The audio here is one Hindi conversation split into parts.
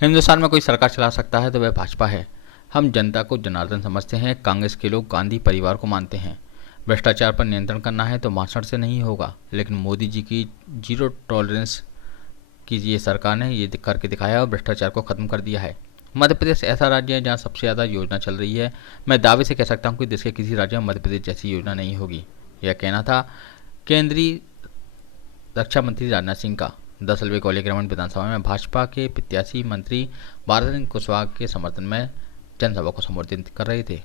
हिंदुस्तान में कोई सरकार चला सकता है तो वह भाजपा है। हम जनता को जनार्दन समझते हैं। कांग्रेस के लोग गांधी परिवार को मानते हैं। भ्रष्टाचार पर नियंत्रण करना है तो भाषण से नहीं होगा, लेकिन मोदी जी की जीरो टॉलरेंस की ये सरकार ने ये करके दिखाया और भ्रष्टाचार को खत्म कर दिया है। मध्य प्रदेश ऐसा राज्य है जहाँ सबसे ज़्यादा योजना चल रही है। मैं दावे से कह सकता हूँ कि देश के किसी राज्य में मध्य प्रदेश जैसी योजना नहीं होगी। यह कहना था केंद्रीय रक्षा मंत्री राजनाथ सिंह का। दरअसल वे ग्वालियर ग्रामीण विधानसभा में भाजपा के प्रत्याशी मंत्री भारत सिंह कुशवाहा के समर्थन में जनसभा को संबोधित कर रहे थे।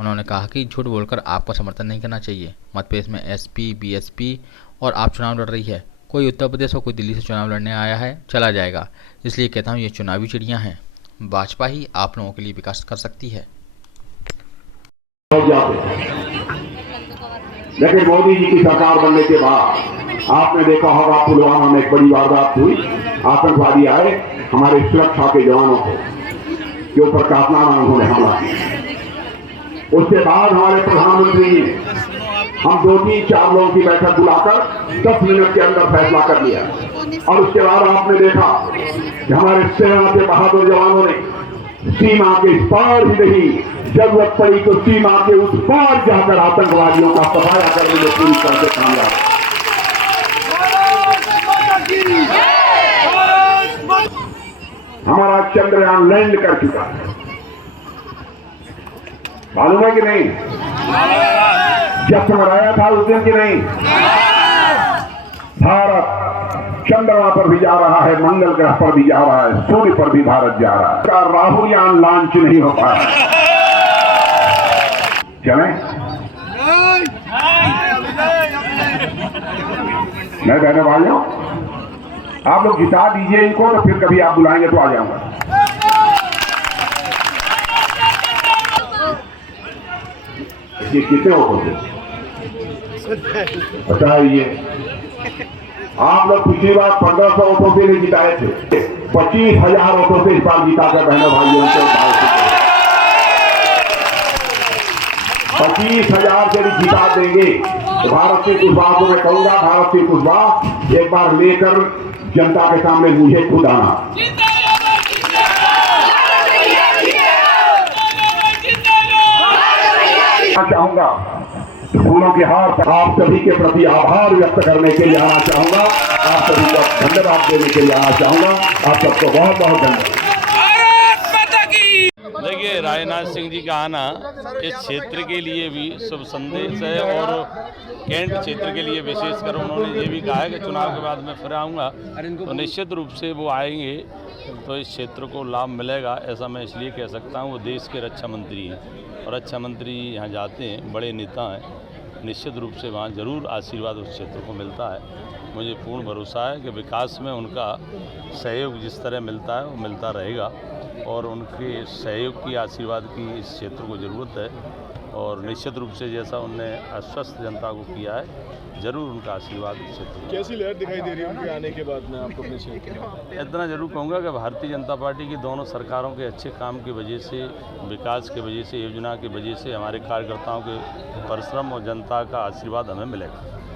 उन्होंने कहा कि झूठ बोलकर आपका समर्थन नहीं करना चाहिए। मध्य प्रदेश में एसपी, बीएसपी और आप चुनाव लड़ रही है। कोई उत्तर प्रदेश और कोई दिल्ली से चुनाव लड़ने आया है, चला जाएगा। इसलिए कहता हूँ ये चुनावी चिड़ियाँ हैं। भाजपा ही आप लोगों के लिए विकास कर सकती है। लेकिन मोदी जी की सरकार बनने के बाद आपने देखा होगा पुलवामा में एक बड़ी वारदात हुई। आतंकवादी आए, हमारे सुरक्षा के जवानों के ऊपर काफिलाना उन्होंने हमला किया। उसके बाद हमारे प्रधानमंत्री ने हम 2-3-4 लोगों की बैठक बुलाकर 10 मिनट के अंदर फैसला कर लिया। और उसके बाद आपने देखा कि हमारे सेना के बहादुर जवानों ने सीमा के इस पार ही नहीं, जरूरत पड़ी तो सीमा के उस पार जाकर आतंकवादियों का सफाया करने में पूरी तरह से कामयाब। हमारा चंद्रयान लैंड कर चुका है, मालूम है कि नहीं? जब मनाया था उस दिन की नहीं। भारत चंद्रमा पर भी जा रहा है, मंगल ग्रह पर भी जा रहा है, सूर्य पर भी भारत जा रहा है। राहुलयान लॉन्च नहीं हो पाया। चलें? मैं कहने वालों, आप लोग जिता दीजिए इनको, तो फिर कभी आप बुलाएंगे तो आ जाऊंगा। ये कितने वोटों से बताइए? आप लोग पिछली बार 1500 वोटों से नहीं जिताए थे, 25,000 वोटों से इस बार जिता कर बहनों भाइयों को 25,000 से भी जिता देंगे। तो भारत सिंह कुशवाहा को मैं कहूंगा, भारत सिंह कुशवाहा एक बार लेकर जनता के सामने मुझे खुद आना चाहूंगा। फूलों के हार पर आप सभी के प्रति आभार व्यक्त करने के लिए आना चाहूंगा। आप सभी को धन्यवाद देने के लिए आना चाहूंगा। आप सबको बहुत बहुत धन्यवाद। देखिए, राजनाथ सिंह जी का आना इस क्षेत्र के लिए भी शुभ संदेश है और कैंट क्षेत्र के लिए विशेषकर उन्होंने ये भी कहा है कि चुनाव के बाद मैं फिर आऊँगा, तो निश्चित रूप से वो आएंगे तो इस क्षेत्र को लाभ मिलेगा। ऐसा मैं इसलिए कह सकता हूँ, वो देश के रक्षा मंत्री हैं और रक्षा मंत्री यहाँ जाते हैं, बड़े नेता हैं, निश्चित रूप से वहाँ जरूर आशीर्वाद उस क्षेत्र को मिलता है। मुझे पूर्ण भरोसा है कि विकास में उनका सहयोग जिस तरह मिलता है वो मिलता रहेगा और उनके सहयोग की, आशीर्वाद की इस क्षेत्र को ज़रूरत है। और निश्चित रूप से जैसा उनने आश्वस्त जनता को किया है, जरूर उनका आशीर्वाद इस क्षेत्र को। कैसी लहर दिखाई दे रही है उनके आने के बाद में आपको अपने क्षेत्र में? इतना जरूर कहूँगा कि भारतीय जनता पार्टी की दोनों सरकारों के अच्छे काम की वजह से, विकास की वजह से, योजना की वजह से हमारे कार्यकर्ताओं के परिश्रम और जनता का आशीर्वाद हमें मिलेगा।